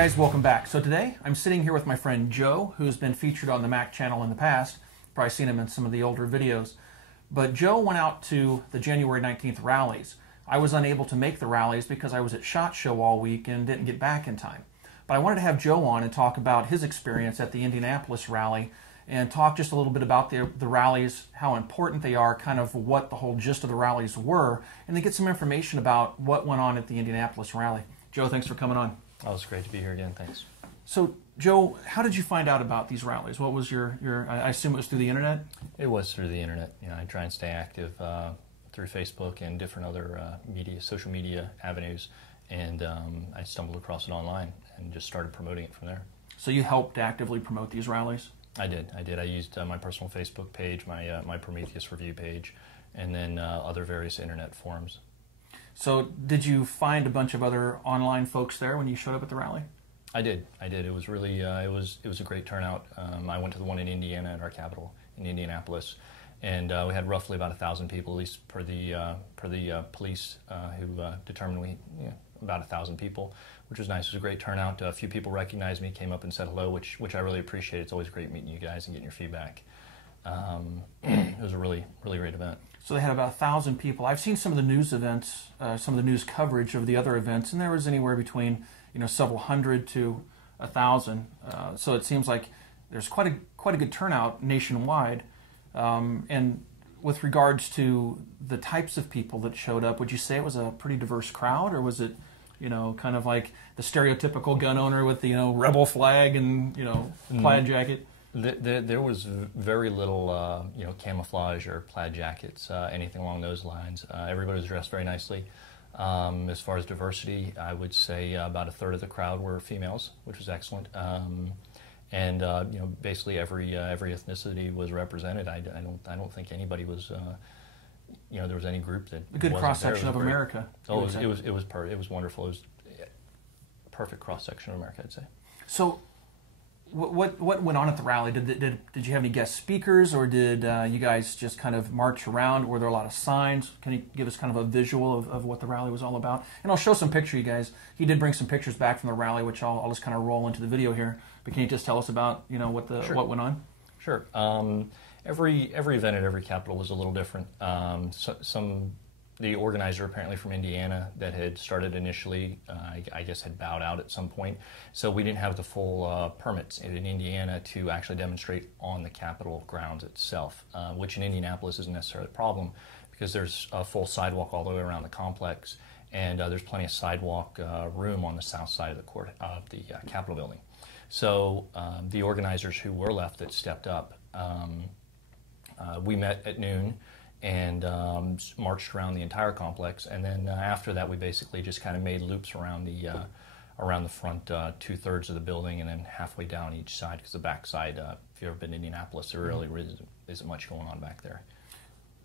guys, welcome back. So today I'm sitting here with my friend Joe, who's been featured on the Mac channel in the past. Probably seen him in some of the older videos. But Joe went out to the January 19th rallies. I was unable to make the rallies because I was at SHOT Show all week and didn't get back in time. But I wanted to have Joe on and talk about his experience at the Indianapolis rally and talk just a little bit about the rallies, how important they are, kind of what the whole gist of the rallies were, and then get some information about what went on at the Indianapolis rally. Joe, thanks for coming on. Oh, it's great to be here again. Thanks. So, Joe, how did you find out about these rallies? What was your I assume it was through the internet? It was through the internet. You know, I try and stay active through Facebook and different other social media avenues, and I stumbled across it online and just started promoting it from there. So you helped actively promote these rallies? I did. I used my personal Facebook page, my Prometheus review page, and then other various internet forums. So did you find a bunch of other online folks there when you showed up at the rally? I did. It was really it was a great turnout. I went to the one in Indiana at our capital in Indianapolis, and we had roughly about 1,000 people, at least per the police who determined about 1,000 people, which was nice. It was a great turnout. A few people recognized me, came up and said hello, which I really appreciate. It's always great meeting you guys and getting your feedback. It was a really great event. So they had about 1,000 people. I've seen some of the news events, some of the news coverage of the other events, and there was anywhere between several hundred to 1,000. So it seems like there's quite a good turnout nationwide. And with regards to the types of people that showed up, would you say it was a pretty diverse crowd, or was it kind of like the stereotypical gun owner with the rebel flag and plaid jacket? There was very little, camouflage or plaid jackets, anything along those lines. Everybody was dressed very nicely. As far as diversity, I would say about a third of the crowd were females, which was excellent. And basically every ethnicity was represented. I don't think anybody was, there was any group that a good cross section of America. Oh, it was wonderful. It was a perfect cross section of America, I'd say. So, what went on at the rally? Did you have any guest speakers, or did you guys just kind of march around? Were there a lot of signs? Can you give us kind of a visual of what the rally was all about? And I'll show some pictures, you guys. He did bring some pictures back from the rally, which I'll just kind of roll into the video here. But can you just tell us about what went on? Sure. Every event at every capital was a little different. The organizer, apparently from Indiana, that had started initially, I guess had bowed out at some point. So we didn't have the full permits in Indiana to actually demonstrate on the Capitol grounds itself, which in Indianapolis isn't necessarily a problem because there's a full sidewalk all the way around the complex, and there's plenty of sidewalk room on the south side of the court of the Capitol building. So the organizers who were left that stepped up, we met at noon and marched around the entire complex, and then after that we basically just kind of made loops around the front 2/3 of the building and then halfway down each side, because the back side, if you've ever been to Indianapolis, there really isn't much going on back there.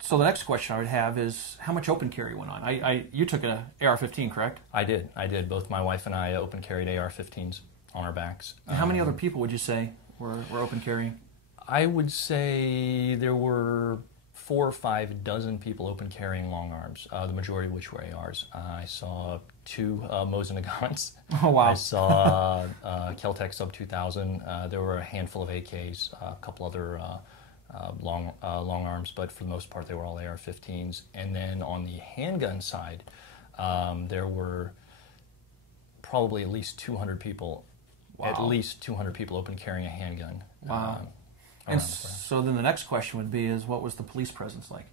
So the next question I would have is, how much open carry went on? You took an AR-15, correct? I did. Both my wife and I open carried AR-15s on our backs. And how many other people would you say were open carrying? I would say there were 4 or 5 dozen people open carrying long arms, the majority of which were ARs. I saw 2 Mosin Nagants. Oh, wow. I saw Kel-Tec Sub 2000. There were a handful of AKs, a couple other long arms, but for the most part they were all AR-15s. And then on the handgun side, there were probably at least 200 people. Wow. At least 200 people open carrying a handgun. Wow. And so then the next question would be what was the police presence like?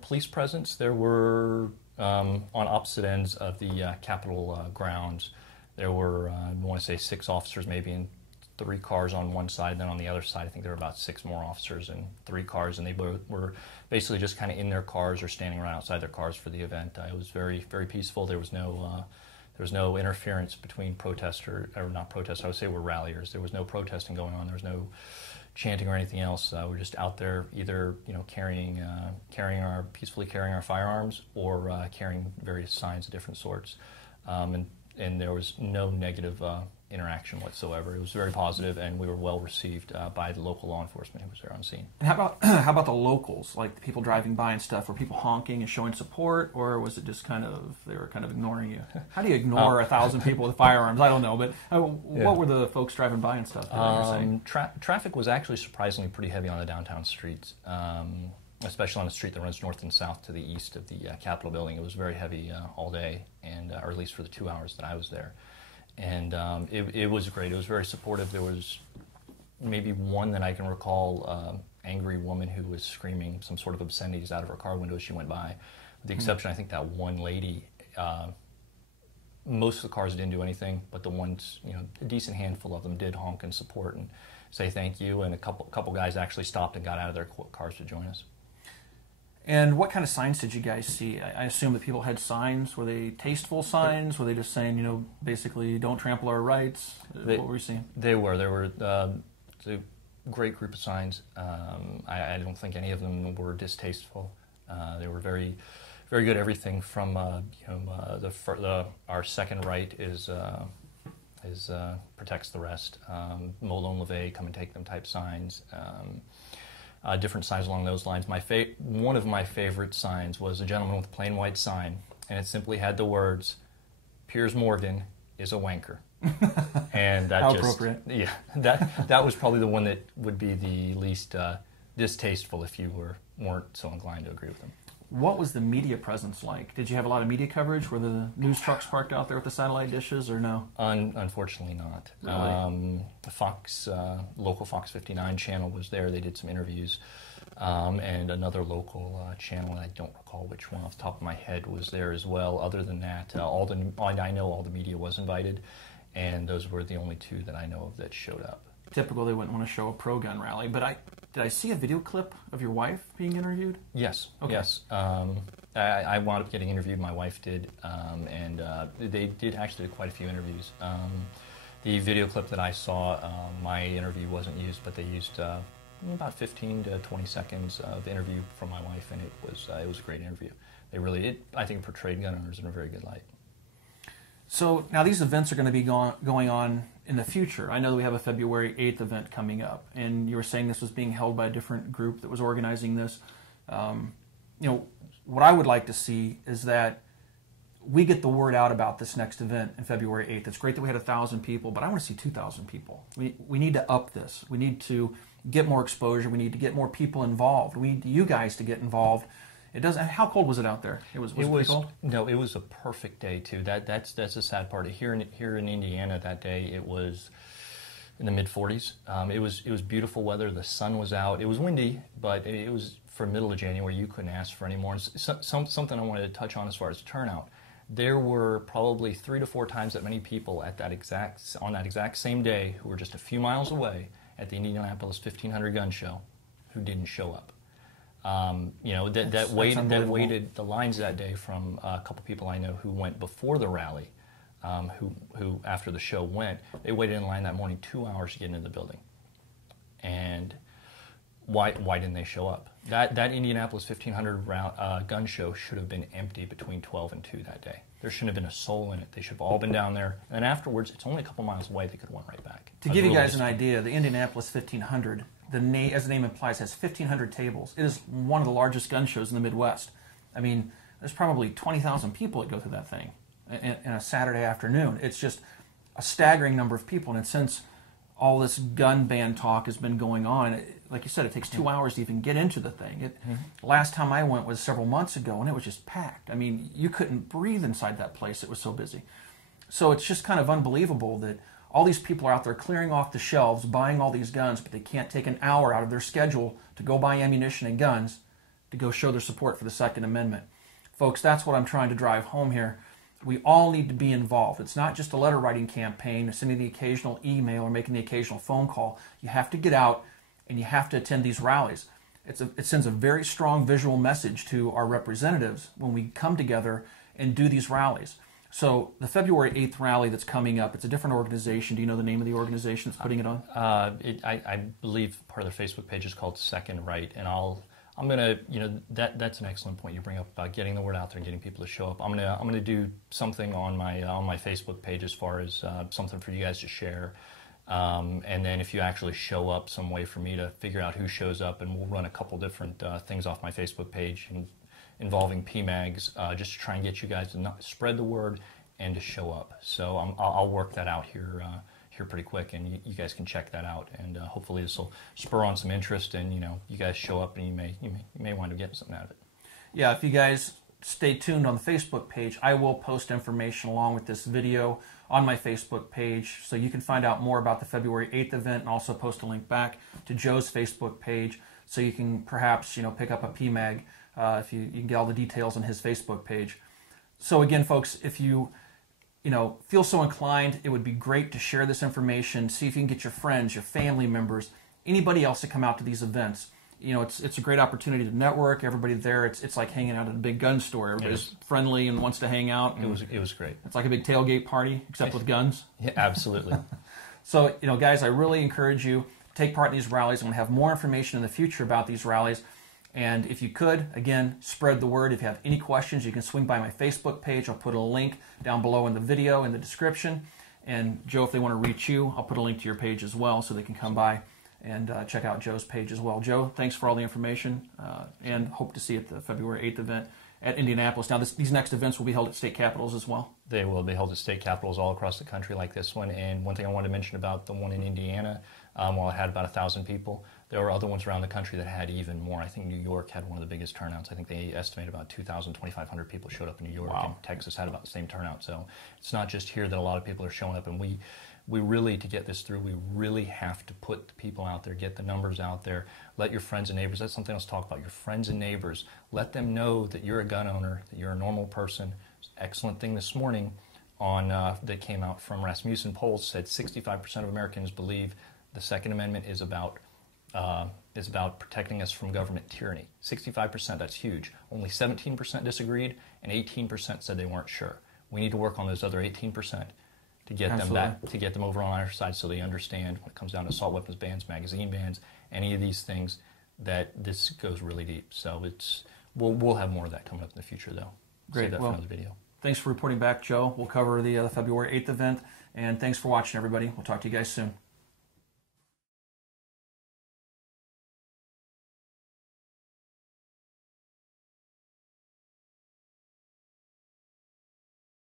Police presence, there were, on opposite ends of the Capitol grounds, there were, I want to say 6 officers maybe in 3 cars on one side, and then on the other side I think there were about 6 more officers in 3 cars, and they were basically just kind of in their cars or standing around outside their cars for the event. It was very peaceful. There was no interference between protesters, or not protesters, I would say we're ralliers. There was no protesting going on. There was no chanting or anything else. We're just out there either peacefully carrying our firearms or carrying various signs of different sorts. And there was no negative interaction whatsoever. It was very positive, and we were well received by the local law enforcement who was there on scene. And how about the locals, like the people driving by and stuff? Were people honking and showing support, or was it just they were kind of ignoring you? How do you ignore 1,000 people with firearms? I don't know, but what were the folks driving by and stuff? Traffic was actually surprisingly pretty heavy on the downtown streets. Especially on a street that runs north and south to the east of the Capitol building. It was very heavy all day, and or at least for the 2 hours that I was there. And it was great. It was very supportive. There was maybe one that I can recall, angry woman who was screaming some sort of obscenities out of her car window as she went by. With the exception, I think, that one lady, most of the cars didn't do anything, but the ones, a decent handful of them did honk and support and say thank you, and a couple guys actually stopped and got out of their cars to join us. And what kind of signs did you guys see? I assume that people had signs. Were they tasteful signs? Were they just saying, basically, don't trample our rights? What were you seeing? They were. There were a great group of signs. I don't think any of them were distasteful. They were very, very good. Everything from our second right is protects the rest. Molon Leve, come and take them type signs. Different signs along those lines. One of my favorite signs was a gentleman with a plain white sign, and it simply had the words, "Piers Morgan is a wanker." And that How appropriate. Yeah, that was probably the one that would be the least distasteful if you weren't so inclined to agree with them. What was the media presence like? Did you have a lot of media coverage? Were the news trucks parked out there with the satellite dishes, or no? Unfortunately not. Really? The local Fox 59 channel was there. They did some interviews. And another local channel, and I don't recall which one off the top of my head, was there as well. Other than that, I know all the media was invited, and those were the only two that I know of that showed up. Typical, they wouldn't want to show a pro-gun rally, but did I see a video clip of your wife being interviewed? Yes, okay. Yes. I wound up getting interviewed, my wife did, and they did actually do quite a few interviews. The video clip that I saw, my interview wasn't used, but they used about 15 to 20 seconds of interview from my wife, and it was a great interview. I think it portrayed gun owners in a very good light. So now these events are going to be going on in the future. I know that we have a February 8th event coming up, and you were saying this was being held by a different group that was organizing this. What I would like to see is that we get the word out about this next event in February 8th. It's great that we had 1,000 people, but I want to see 2,000 people. We need to up this. We need to get more exposure. We need to get more people involved. We need you guys to get involved. It doesn't. How cold was it out there? Was it pretty cold? No, it was a perfect day too. That's the sad part. Here in Indiana that day, it was in the mid-40s. It was beautiful weather. The sun was out. It was windy, but it was for middle of January. You couldn't ask for any more. Something I wanted to touch on as far as turnout. There were probably 3 to 4 times that many people on that exact same day who were just a few miles away at the Indianapolis 1500 gun show who didn't show up. That waited the lines that day from a couple people I know who went before the rally, who after the show went, they waited in line that morning 2 hours to get into the building. And why didn't they show up? That Indianapolis 1500 gun show should have been empty between 12 and 2 that day. There shouldn't have been a soul in it. They should have all been down there. And afterwards, it's only a couple miles away. They could have went right back. To give you guys an idea, the Indianapolis 1500, as the name implies, has 1,500 tables. It is one of the largest gun shows in the Midwest. I mean, there's probably 20,000 people that go through that thing in a Saturday afternoon. It's just a staggering number of people. And since all this gun ban talk has been going on, like you said, it takes 2 hours to even get into the thing. Last time I went was several months ago, and it was just packed. I mean, you couldn't breathe inside that place. It was so busy. So it's just kind of unbelievable that all these people are out there clearing off the shelves, buying all these guns, but they can't take an hour out of their schedule to go buy ammunition and guns to go show their support for the Second Amendment. Folks, that's what I'm trying to drive home here. We all need to be involved. It's not just a letter writing campaign, sending the occasional email or making the occasional phone call. You have to get out and you have to attend these rallies. It sends a very strong visual message to our representatives when we come together and do these rallies. So the February 8th rally that's coming up, it's a different organization. Do you know the name of the organization that's putting it on? I believe part of their Facebook page is called Second Right, and I'll I'm gonna, that's an excellent point you bring up about getting the word out there and getting people to show up. I'm gonna do something on my Facebook page as far as something for you guys to share, and then if you actually show up, some way for me to figure out who shows up, and we'll run a couple different things off my Facebook page involving PMAGs, just to try and get you guys to spread the word and to show up. So I'll work that out here pretty quick, and you guys can check that out, and hopefully this will spur on some interest, and you guys show up, and you may wind up getting something out of it. Yeah, if you guys stay tuned on the Facebook page, I will post information along with this video on my Facebook page, so you can find out more about the February 8th event, and also post a link back to Joe's Facebook page, so you can perhaps pick up a PMAG if you can get all the details on his Facebook page. So again, folks, if you feel so inclined, it would be great to share this information. See if you can get your friends, your family members, anybody else to come out to these events. It's a great opportunity to network. Everybody there, it's like hanging out at a big gun store. Everybody's friendly and wants to hang out. It was great. It's like a big tailgate party, except with guns. Yeah, absolutely. So, guys, I really encourage you to take part in these rallies. I'm going to have more information in the future about these rallies. And if you could, again, spread the word. If you have any questions, you can swing by my Facebook page. I'll put a link down below in the video in the description. And Joe, if they want to reach you, I'll put a link to your page as well, so they can come by and check out Joe's page as well. Joe, thanks for all the information, and hope to see you at the February 8th event at Indianapolis. Now, these next events will be held at state capitals as well? They will be held at state capitals all across the country like this one. And one thing I wanted to mention about the one in Indiana, while it had about 1,000 people, there were other ones around the country that had even more. I think New York had one of the biggest turnouts. I think they estimate about 2,000, 2,500 people showed up in New York. Wow. And Texas had about the same turnout. So it's not just here that a lot of people are showing up. And we really, to get this through, we really have to put the people out there, get the numbers out there, let your friends and neighbors, that's something else to talk about, your friends and neighbors, let them know that you're a gun owner, that you're a normal person. Excellent thing this morning that came out from Rasmussen polls said 65% of Americans believe the Second Amendment is about protecting us from government tyranny. 65%, that's huge. Only 17% disagreed, and 18% said they weren't sure. We need to work on those other 18% to get them back, to get them over on our side, so they understand when it comes down to assault weapons bans, magazine bans, any of these things, that this goes really deep. So we'll have more of that coming up in the future, though. Great. Save that for another video. Thanks for reporting back, Joe. We'll cover the February 8th event, and thanks for watching, everybody. We'll talk to you guys soon.